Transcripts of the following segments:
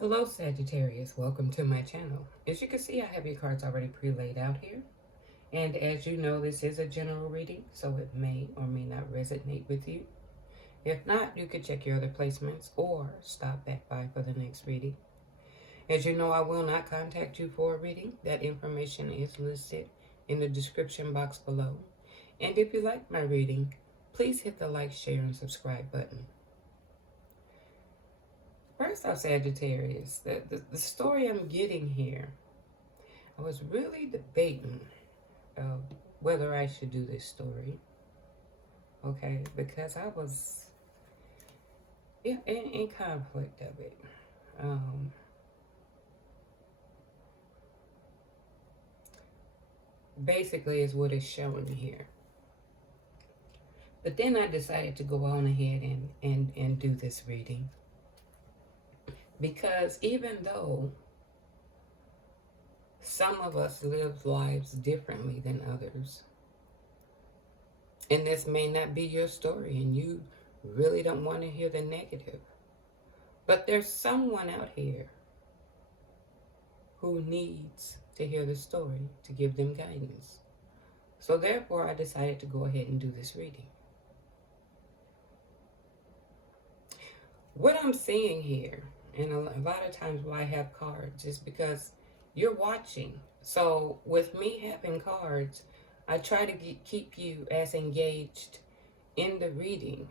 Hello Sagittarius, welcome to my channel. As you can see, I have your cards already pre-laid out here. And as you know, this is a general reading, so it may or may not resonate with you. If not, you could check your other placements or stop back by for the next reading. As you know, I will not contact you for a reading. That information is listed in the description box below. And if you like my reading, please hit the like, share, and subscribe button. First off, Sagittarius, the story I'm getting here, I was really debating whether I should do this story, okay, because I was in conflict of it. Basically is what it's showing here. But then I decided to go on ahead and do this reading. Because even though some of us live lives differently than others, and this may not be your story, and you really don't want to hear the negative, but there's someone out here who needs to hear the story to give them guidance. So therefore, I decided to go ahead and do this reading. What I'm seeing here, and a lot of times why I have cards, is because you're watching. So with me having cards, I try to keep you as engaged in the reading.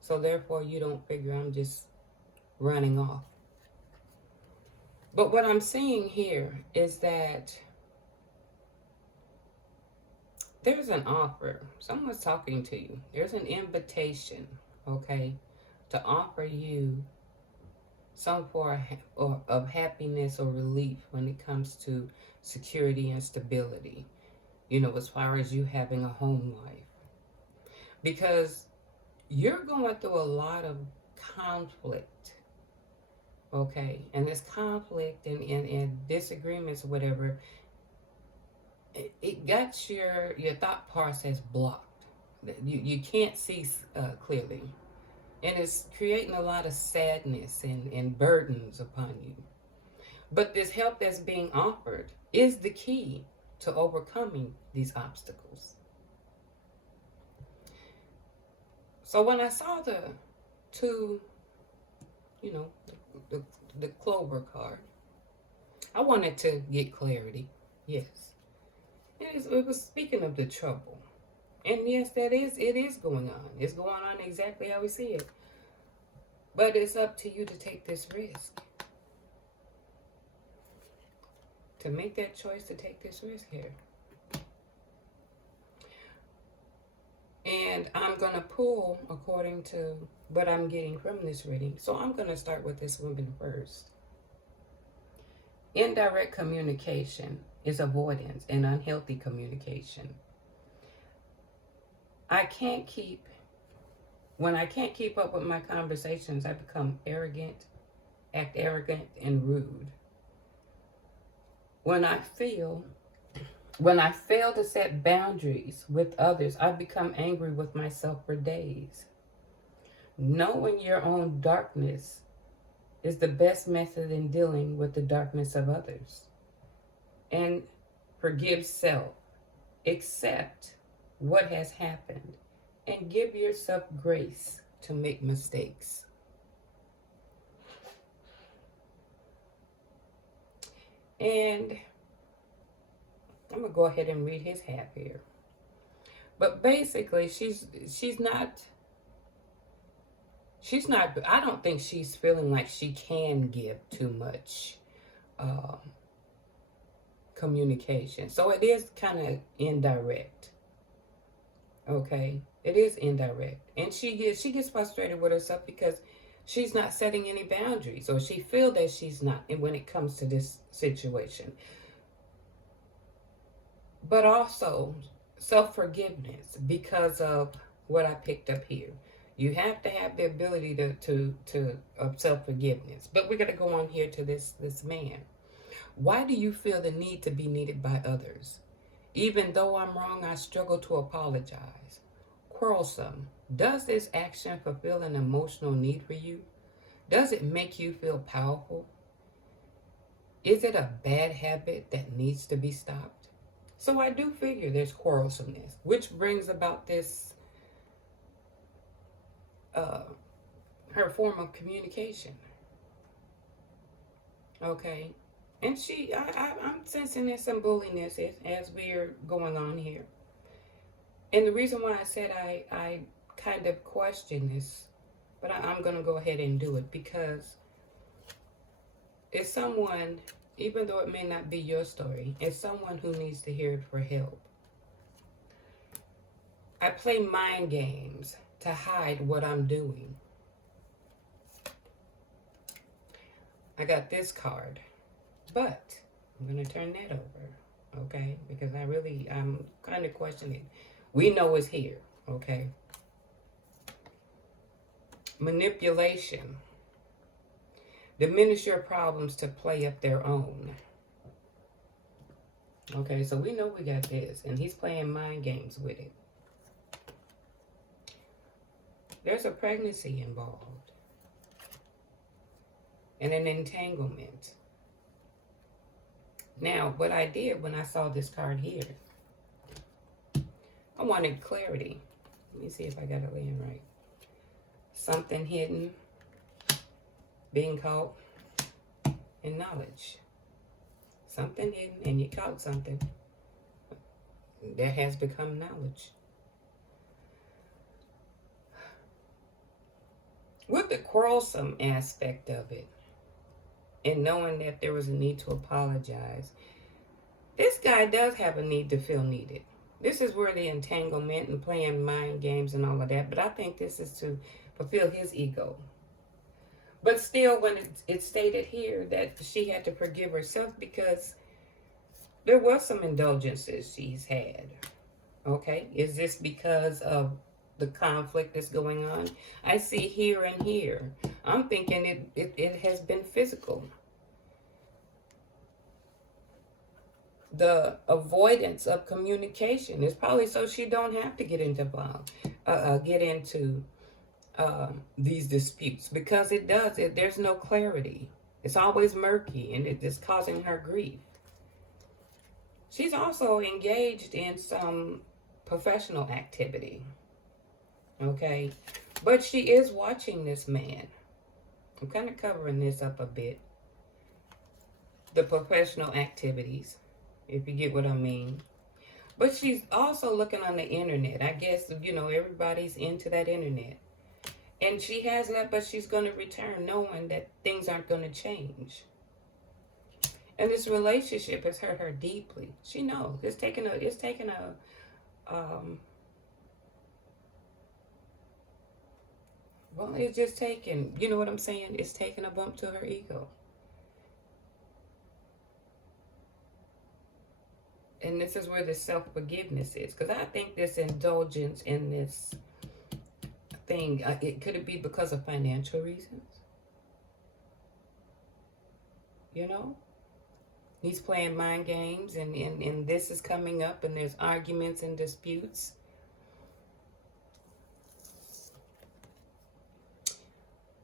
So therefore, you don't figure I'm just running off. But what I'm seeing here is that there's an offer. Someone's talking to you. There's an invitation, okay, to offer you some form of happiness or relief when it comes to security and stability, you know, as far as you having a home life. Because you're going through a lot of conflict, okay? And this conflict and disagreements or whatever, it got your thought process blocked. You can't see clearly. And it's creating a lot of sadness and burdens upon you. But this help that's being offered is the key to overcoming these obstacles. So when I saw the two, you know, the clover card, I wanted to get clarity. Yes. It was speaking of the trouble. And yes, it is going on. It's going on exactly how we see it. But it's up to you to take this risk. To make that choice to take this risk here. And I'm going to pull according to what I'm getting from this reading. So I'm going to start with this woman first. Indirect communication is avoidance and unhealthy communication. When I can't keep up with my conversations, I become arrogant, act arrogant and rude. When I fail to set boundaries with others, I become angry with myself for days. Knowing your own darkness is the best method in dealing with the darkness of others. And forgive self. Accept what has happened and give yourself grace to make mistakes. And I'm going to go ahead and read his half here. But basically, she's not, I don't think she's feeling like she can give too much communication. So it is kind of indirect. Okay? It is indirect. And she gets frustrated with herself because she's not setting any boundaries, or she feels that she's not when it comes to this situation. But also self-forgiveness because of what I picked up here. You have to have the ability to self-forgiveness. But we're going to go on here to this man. Why do you feel the need to be needed by others? Even though I'm wrong, I struggle to apologize. Quarrelsome. Does this action fulfill an emotional need for you? Does it make you feel powerful? Is it a bad habit that needs to be stopped? So I do figure there's quarrelsomeness, which brings about this, uh, her form of communication. Okay. And I'm sensing there's some bulliness as we're going on here. And the reason why I said I kind of question this, but I'm going to go ahead and do it because it's someone, even though it may not be your story, it's someone who needs to hear it for help. I play mind games to hide what I'm doing. I got this card, but I'm going to turn that over, okay? Because I'm kind of questioning. We know it's here, okay? Manipulation. Diminish your problems to play up their own. Okay, so we know we got this, and he's playing mind games with it. There's a pregnancy involved and an entanglement. Now, what I did when I saw this card here, I wanted clarity. Let me see if I got it laying right. Something hidden, being caught, and knowledge. Something hidden and you caught something that has become knowledge. With the quarrelsome aspect of it, and knowing that there was a need to apologize, this guy does have a need to feel needed. This is where the entanglement and playing mind games and all of that, but I think this is to fulfill his ego. But still, when it's stated here that she had to forgive herself because there was some indulgences she's had. Okay, is this because of the conflict that's going on? I see here and here. I'm thinking it has been physical. The avoidance of communication is probably so she don't have to get into these disputes, because there's no clarity. It's always murky, and it is causing her grief. She's also engaged in some professional activity. Okay, but she is watching this man. I'm kind of covering this up a bit. The professional activities, if you get what I mean. But she's also looking on the internet. I guess, everybody's into that internet. And she has that, but she's going to return knowing that things aren't going to change. And this relationship has hurt her deeply. She knows. It's taken a well, it's just taken, you know what I'm saying? It's taken a bump to her ego. And this is where the self-forgiveness is. Because I think this indulgence in this thing, could it be because of financial reasons? He's playing mind games, and this is coming up, and there's arguments and disputes.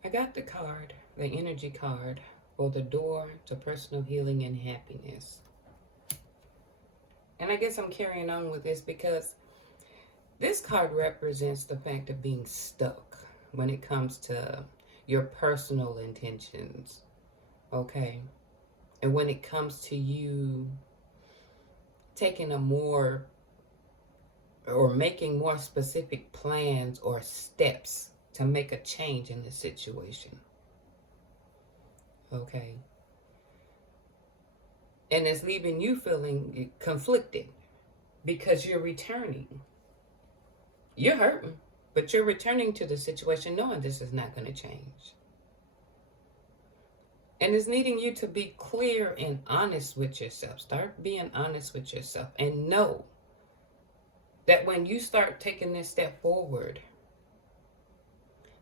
I got the card, the energy card, for the door to personal healing and happiness. And I guess I'm carrying on with this because this card represents the fact of being stuck when it comes to your personal intentions, okay? And when it comes to you taking making more specific plans or steps to make a change in the situation, okay? And it's leaving you feeling conflicted because you're returning. You're hurting, but you're returning to the situation knowing this is not going to change. And it's needing you to be clear and honest with yourself. Start being honest with yourself and know that when you start taking this step forward,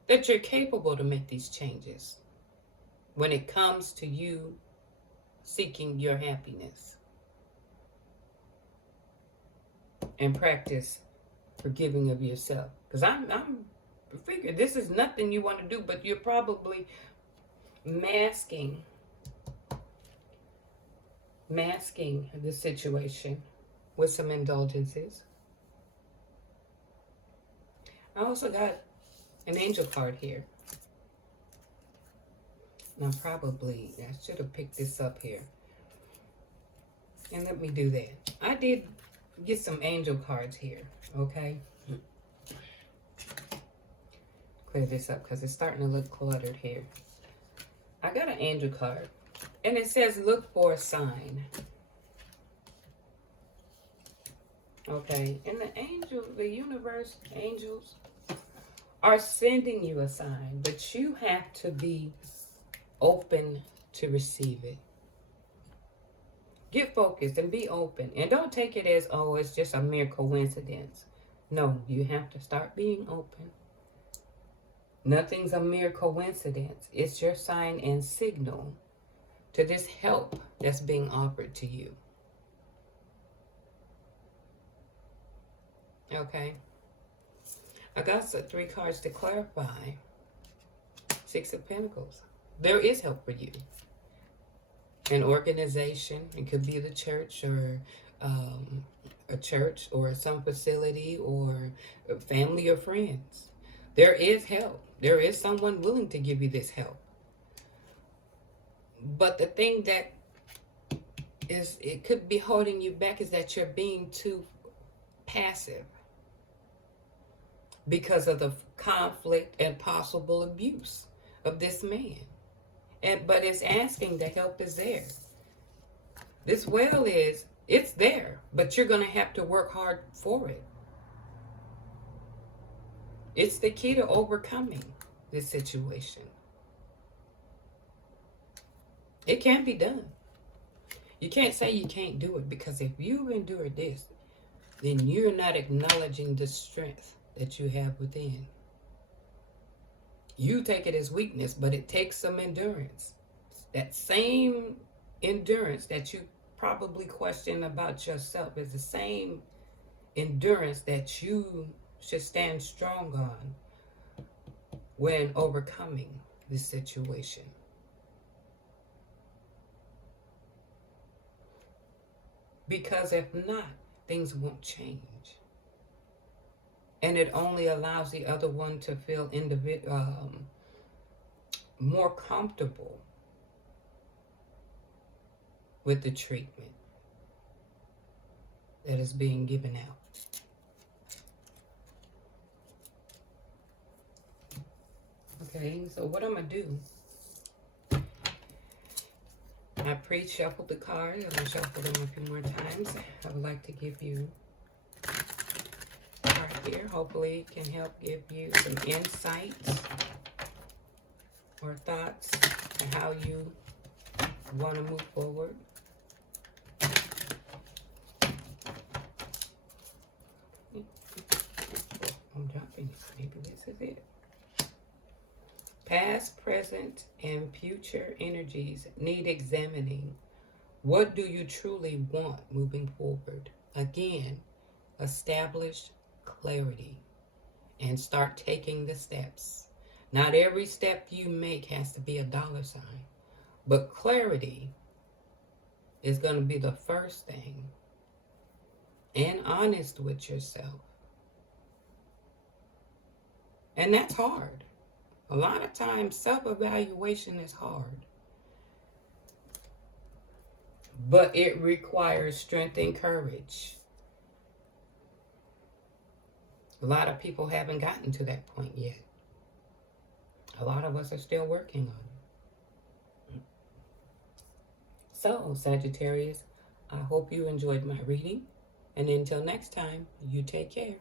that you're capable to make these changes when it comes to you seeking your happiness. And practice forgiving of yourself. Because I'm figuring this is nothing you want to do, but you're probably masking masking the situation with some indulgences. I also got an angel card here. Now probably, I should have picked this up here. And let me do that. I did get some angel cards here, okay? Clear this up because it's starting to look cluttered here. I got an angel card. And it says, look for a sign. Okay, and the angel, the universe, angels are sending you a sign, but you have to be open to receive it. Get focused and be open. And don't take it as, oh, it's just a mere coincidence. No, you have to start being open. Nothing's a mere coincidence. It's your sign and signal to this help that's being offered to you. Okay. I got 3 cards to clarify. 6 of Pentacles. There is help for you. An organization. It could be the church or a church or some facility or family or friends. There is help. There is someone willing to give you this help. But the thing that it could be holding you back is that you're being too passive because of the conflict and possible abuse of this man. But it's asking, the help is there. This well it's there, but you're going to have to work hard for it. It's the key to overcoming this situation. It can be done. You can't say you can't do it, because if you've endured this, then you're not acknowledging the strength that you have within. You take it as weakness, but it takes some endurance. That same endurance that you probably question about yourself is the same endurance that you should stand strong on when overcoming this situation. Because if not, things won't change. And it only allows the other one to feel more comfortable with the treatment that is being given out. Okay, so what I'm going to do, I pre-shuffled the cards. I'm going to shuffle them a few more times. I would like to give you a card here. Hopefully it can help give you some insights or thoughts on how you want to move forward. I'm jumping. Maybe this is it. Past, present, and future energies need examining. What do you truly want moving forward? Again, establish clarity and start taking the steps. Not every step you make has to be a dollar sign, but clarity is going to be the first thing. And honest with yourself. And that's hard. A lot of times, self-evaluation is hard. But it requires strength and courage. A lot of people haven't gotten to that point yet. A lot of us are still working on it. So, Sagittarius, I hope you enjoyed my reading. And until next time, you take care.